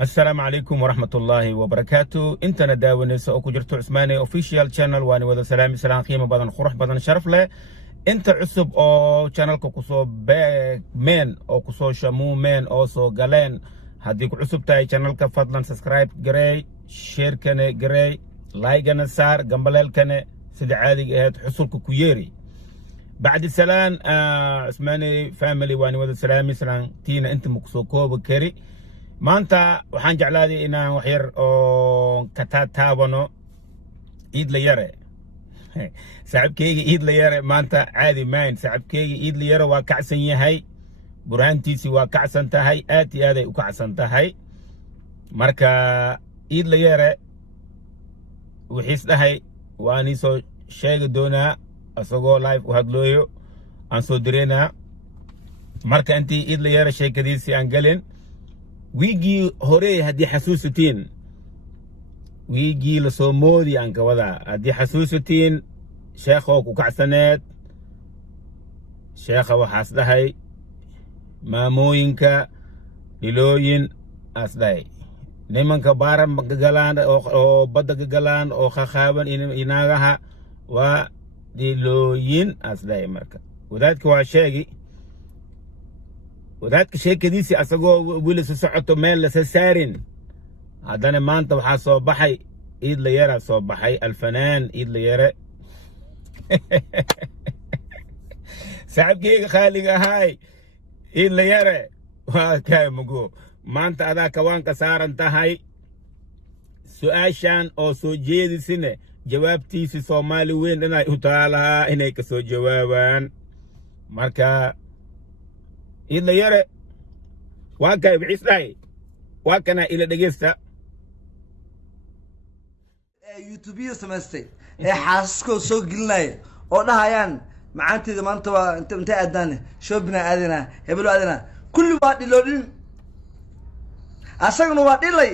السلام عليكم ورحمة الله وبركاته. انت نداونيس او كجرتو عثماني اوفيشال channel واني ودا سلامي سلام قيمة بدن خروح بدن شرف له. انت عصب او channel كوكسو باك مين او كسو شمو مين او سو غالين هديك عصب تاي channel كفضلا سبسكرايب جراي شير كنه جراي لايك انا سار جنبلال كنه سيدي عادي اهد حصولك كويري بعد السلام عثماني فاميلي واني ودا سلامي سلام تينا انت مكسو كوب كري maanta waxaan jeclaaday inaan wax yar oo ka taabano iid la yare saaxiibkayga iid la yare maanta caadi maayn saaxiibkayga iid la yare waa kacsan yahay burhaantiisi waa kacsan tahay aad iyo aad ay u kacsan tahay marka iid la yare wixiis dhahay waan soo sheegi doonaa asagoo live u hadlooyo aan soo direynaa marka intii iid la yare sheekadiisi aan galin ويجي هوري هدي حسوستين ويجي لصومودي أنك وضع هدي حسوستين شيخوك وكعسنات شيخة وحاسدهي ماموينك للوين أسدهي نيمان كبارم قلان أو بدك قلان أو خخابن إناغها ودلوين أسدهي مركا وذاتك وعشاقي وذاتك شيء كديسي أساقو ويلي سسعطو ميل لسسارين هاداني مانتا وحا صوبحي إيد ليرا صوبحي الفنان إيد ليرا سعب كيغا خاليغا هاي إيد ليرا وكاي مقو مانتا أدا كوان كسارن تهاي سؤاشان أو سو جيدي سنة جوابتي سي صومالي وين أنا يتالا إنيك سو جوابان ماركا إلا يرى واكا بعيسراي واكنا إلى دقيستا يوتيوبيو سمستي حاسكو سو قلناي oo dhahayaan macaanteeda maanta waa inta aadana shoobina aadina hebelo aadina kulli waa dhilodin asaguna waa dhilay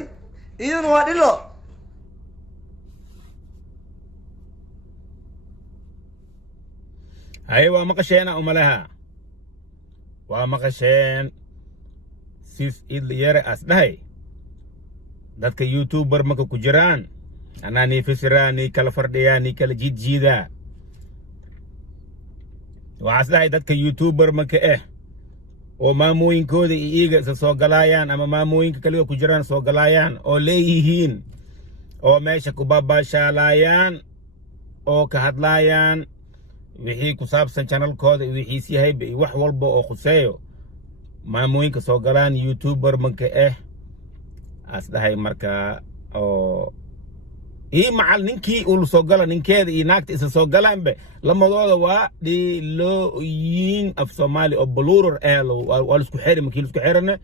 iyaduna waa dhilo أيوة مقشينا أمالها ومقشين سيس إيد يرى أسدهي دادك يوتيوبر مكو كجران أنا ني فسراني كلا فردياني كلا جيد جيدا وأسدهي دادك يوتيوبر مكا وما موين كودي إيغا سو غلايان أما ما موين كليو كجران سو غلايان أو ليهين أو ماشا كبابا شالايان أو كهدلايان wixii ku saabsan channelkooda wixiisi yahay wax walba oo khuseeyo maamooyinka soo galaan youtuber manka asdahay marka oo macal ninkii uu soo gala ninkeeda iyo naagta isa soo galaanba lamadooda waa dhilooyin af Soomaali oo blurer waa isku xiri markii isku xirana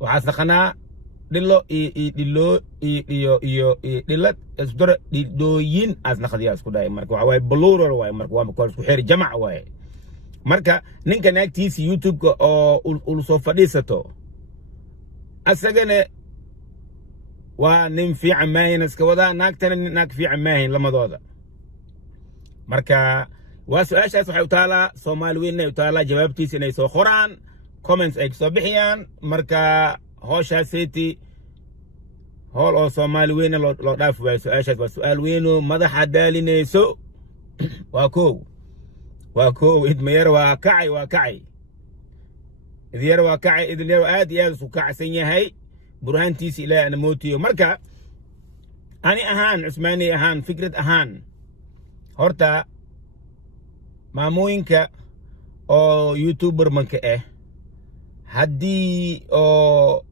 waxaa saqanaa dhilo iyo dhilad isdor dhidooyin asna qadiya isku dhaay marka waxa way blurer way marka waa ma isku xiri jamac way marka ninka naagtiisa youtube oo ul soo fadhiisato asagana waa nin fiican maahin iska wada naagtana naag fiican maahin lamadooda marka waa su'aashaas waxay u taalaa Soomaali weyn ay u taalaa jawaabtiisa inay soo qoraan comments ay soo bixiyaan marka hawshaasiti هول أو صومالي وين لو دافع سؤال وسؤال وينو مدح دالينيسو واكو إذ ما يروى واكعي إذ يروى كعي إذ يروى آدي يادسو كعسيني هاي برهان تيسي إلى أنا موتيو مركا أني أهان عثماني أهان فكرة أهان هورتا ماموينكا أو يوتيوبر منكا هدي أو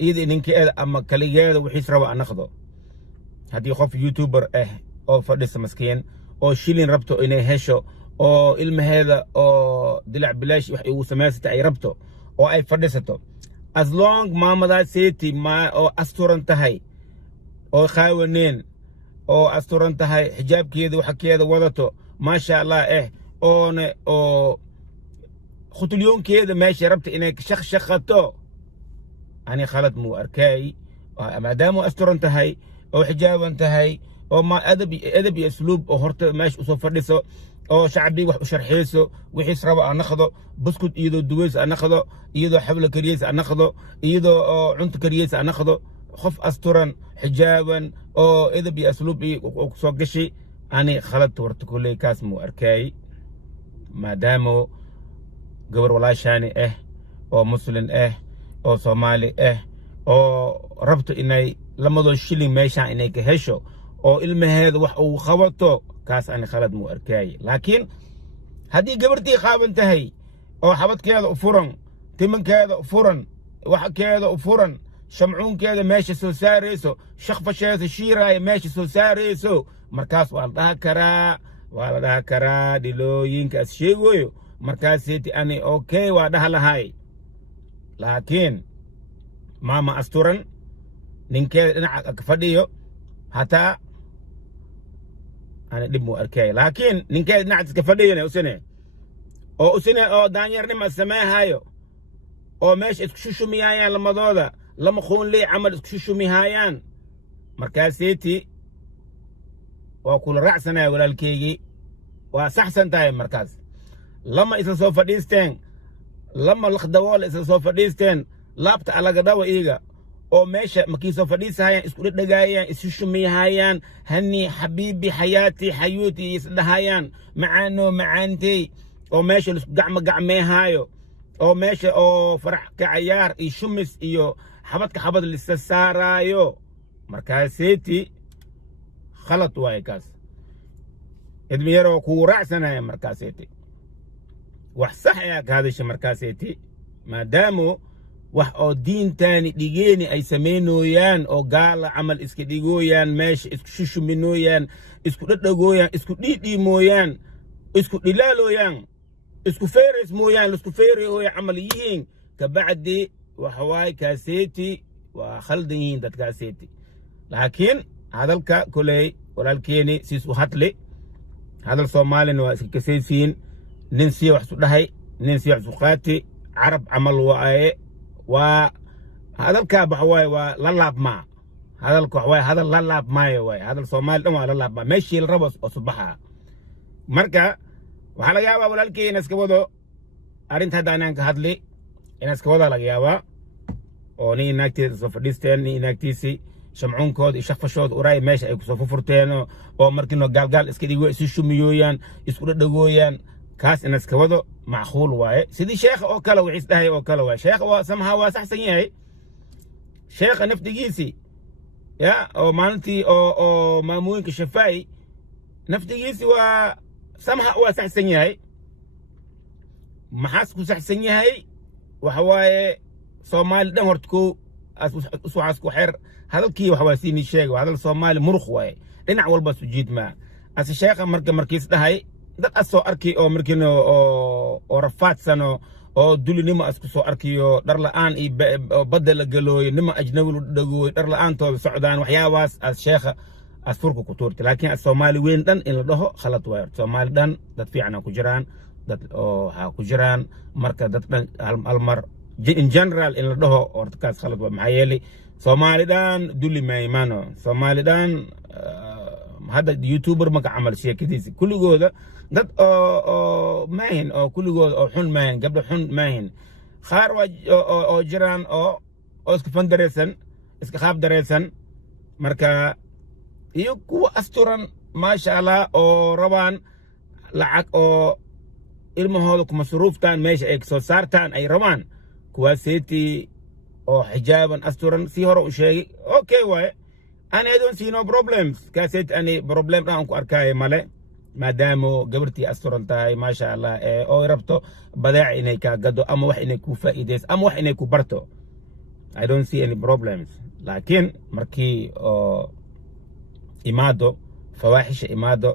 إذا إنك أما كليجاد وحيس ربع ناخده هدي خوف يوتيوبر أو فردس مسكين أو شيلين ربطه إنه هشو أو علم هذا أو دلع بلاش وسماسة أي ربطه أو أي فردسته as long ما مدى سيتي ما أو أستورن تهاي أو خاونين أو أستورن تهاي حجاب كيده وحكي هذا وضعته ما شاء الله أو ختليون كيده ماشي ربط إنك شخته أنا خلط مو أركاي ما دام أستر انتهي أو حجاب انتهي oo ma adab iyo asluub oo horta meesha usoo fadhiso oo shacbi wax u sharxeyso wixii rabo aan naqdo buskud iyadoo duweys aan naqdo iyadoo xablo kariyeys aan naqdo iyadoo cunto kariyeys aan naqdo qof asturan xijaaban oo adab iyo asluub ku soo gashay ani khalad warta kulay kaas mu arkay maadaama gabar walaashaani oo muslim oo Soomaali oo rabto inay lamadoo shilin meesha inay ka hesho oo ilmaheeda wax uu qabato kaas ani khalad mu arkay laakiin haddii gabartii qaaban tahay oo xabadkeeda u furan timankeeda u furan waxkeeda u furan shamcuunkeeda meesha soo saarayso shaqfasheeda shiiraaya meesha soo saarayso markaas waa la dhaha karaa dhilooyinkaas sheegoyo markaasiti ani okay waa dhaha lahay laakiin maama asturan ninkeeda dhinaca ka fadhiyo hataa ani dhib mu arkay laakiin ninkeeda dhinaca ka fadhiyana usine oo daanyarnima sameehayo oo meesha isku shushumiyayaan lamadooda lama qoonley camal isku shushumihayaan markaasiti waa kula raacsanaya walaalkeygii waa saxsan tahay markaas lama isla soo fadhiisteen lama lakhdawoola isla soo fadhiisteen laabta alaga dhawa iiga oo meesha markii soo fadhiisahayaan isku dhadhagaayaan isu shumiyahayaan hani xabiibi xayaati xayuuti isdhahayaan macaano macaantey oo meesha lisku gacmeehaayo oo meesha oo farax ka cayaar iyo shumis iyo xabadka xabad lisa saaraayo markaaseeti khalad waaye kaas idmi yaroo kuu raacsanaya markaaseeti wax sax ayaa ka hadasha markaaseeti maadaamo wax oo diintaani dhigeeni ay samaynooyaan oo gaala camal iska dhigooyaan meesha isku shushuminooyaan isku dhadhagooyaan isku dhiidhiimooyaan isku dhilaalooyaan isku feereys mooyaan isku feereyooya camal yihiin kabacdi waxa waaye kaaseeti waa khaldan yihiin dadkaaseeti laakiin hadalka koley walaalkeeni siis u hadli hadal Soomaalina waa iska kasaysiin nin si wax su dhahay nin si wax su qaati carab camal waaye waa hadalka baxwaay waa la laabma hadalka waxwaay hadal la laabmaayo waay hadal Soomaali dhan waa la laabma meeshii la rabo oo subaxa marka waxa laga yaabaa walaalkeena iska wado arinta hadda aan ka hadli in iska wada laga yaabaa oo ni naagtiisa soo fadhiisteen ni naagtiisi shamcuunkood iyo shaqfashood uray meesha ay ku soo furteen oo markino gaalgaal iska dhigo isu shumiyooyaan isku dhadhagooyaan kaas in iska wado macquul waaye sidii sheekha oo kale wixii isdhahay oo kale waaye sheekha waa samaha waa saxsan yahay sheekha naftigiisi ya oo maalintii oo maamooyinka shafaay naftigiisi waa samaha waa saxsan yahay maxaas ku saxsan yahay waxa waaye Soomaali dhan hortku aswaas ku xeer hadalkii waxa waa siini sheeg hadal Soomaali muruq waaye dhinac walba sujiid ma as sheekha markiis dhahay dad asoo arki oo markino oo rafaadsan oo dulinimo asku soo arkiyo dhar la'aan iyo badal galooy nimo ajnabi u dhagooy dhar la'aantooda socdaan waxyaabaas as sheekha asfurku ku tuurtay laakiin Soomaali weyn dhan in la dhaho khalad waaye Soomaali dhan dad fiican ku jiraan dad oo ha ku jiraan marka dad dhan hal mar in general in la dhaho ortakaas khalad waa maxay yeelay Soomaali dhan duli ma imaano Soomaali dhan hada youtuber ma ka amal sheekadiisa kuligooda dad oo maahin oo kuligooda oo xun maahin gabdho xun maahin qaar oo jiraan oo iska fandareysan iska qaab dareysan marka iyo kuwa asturan maasha Allah oo rabaan lacag oo ilmahooda ku masruuftaan meesha ay soo saartaan ay rabaan kuwaaseeti oo xijaaban asturan si hore u sheegay okay waaye I don't see no problems كاسيت أني problem أنا أنكو أركاي ماله ما دامو قبرتي أسترنتاي ما شاء الله أو ربطو بدع إنك قدو أما واحد إنكو فائدة أما واحد إنكو برتو I don't see any problems لكن مركي إمادو فواحش إمادو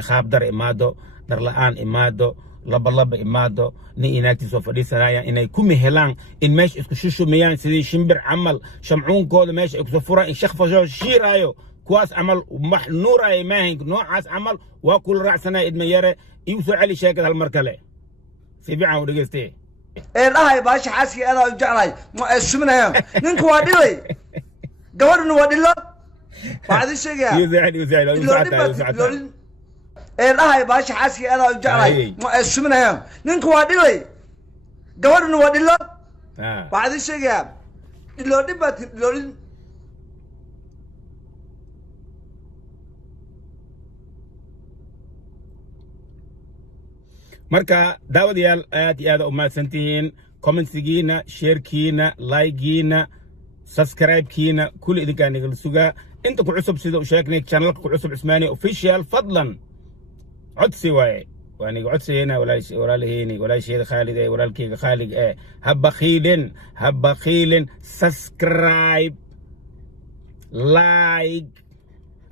خاب در إمادو در لآن إمادو لب إمادو ني إناكتي سوف ريسرايا إناي كومي هلان إن ماش إسكو شوشو ميان سيدي شمبر عمل شمعون كود ماش إسكو سفورا إن شخفا جو شيرايو كواس عمل ومح نوراي ماهن نوعاس عمل وكل رأسنا إدما يرى يوسو علي شاكد هالمركلة سيبيعا ودقستي هاي باش حاسكي أنا وجعلاي ما أسمنا يوم ننكو وادلي قوارن وادلا بعد الشقة يزعل لولين هاي باش حاسكي انا جعلي شمنا يا نينك وادي لي قبل وادي له بعد الشقة لولين بات لولين marka daawadayaal aad iyo aad u mahadsantihiin commentsigiina sharekiina like-giina subscribe-kiina kulli idinkaan igala sugaa inta ku cusub sida u sheegnay channelka ku cusub Cusmaani official fadlan codsi waaye waaniga codsigeena walaalahayni walaasheeda Khaalid ee walaalkeyga Khaalid ee habba khiilin subscribe like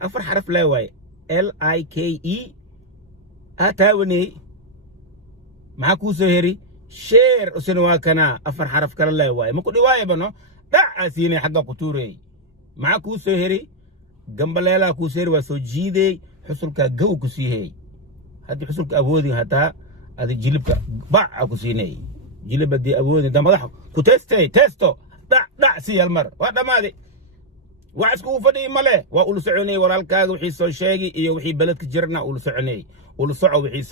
afar xaraf la waaye LIKE ataawani ما كو سهري شير وسنوا كنا أفر حرف كلا لا واي ما كودي واي بنو دع سيني حقا قطوري ما كو سهري جنب ليلا كو سهري وسجيدي حصل كجو كسيه هذه حصل كأبودي هتا هذه جلب باع كسيني جلب بدي أبودي ده مضح تستو دع سي المر وهذا ماذي وعسكو فدي ماله وأقول سعني ورا الكاغ وحي سوشيجي إيه وحي بلدك جرنا أقول سعني ولسعوا وحي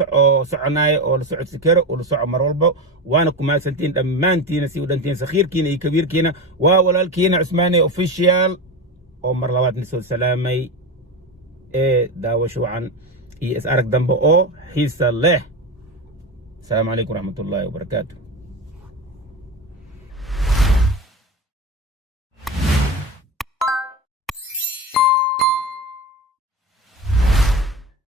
سعناي ولسعوا سكر ولسعوا مرولبا وانا كما سنتين دمانتين سيودنتين سخير كينا اي كبير كينا وولال كينا عثماني اوفيشيال عمر لوات نسو سلامي ايه داوشوا عن اي اس ارك دنبو او حيث الله السلام عليكم ورحمة الله وبركاته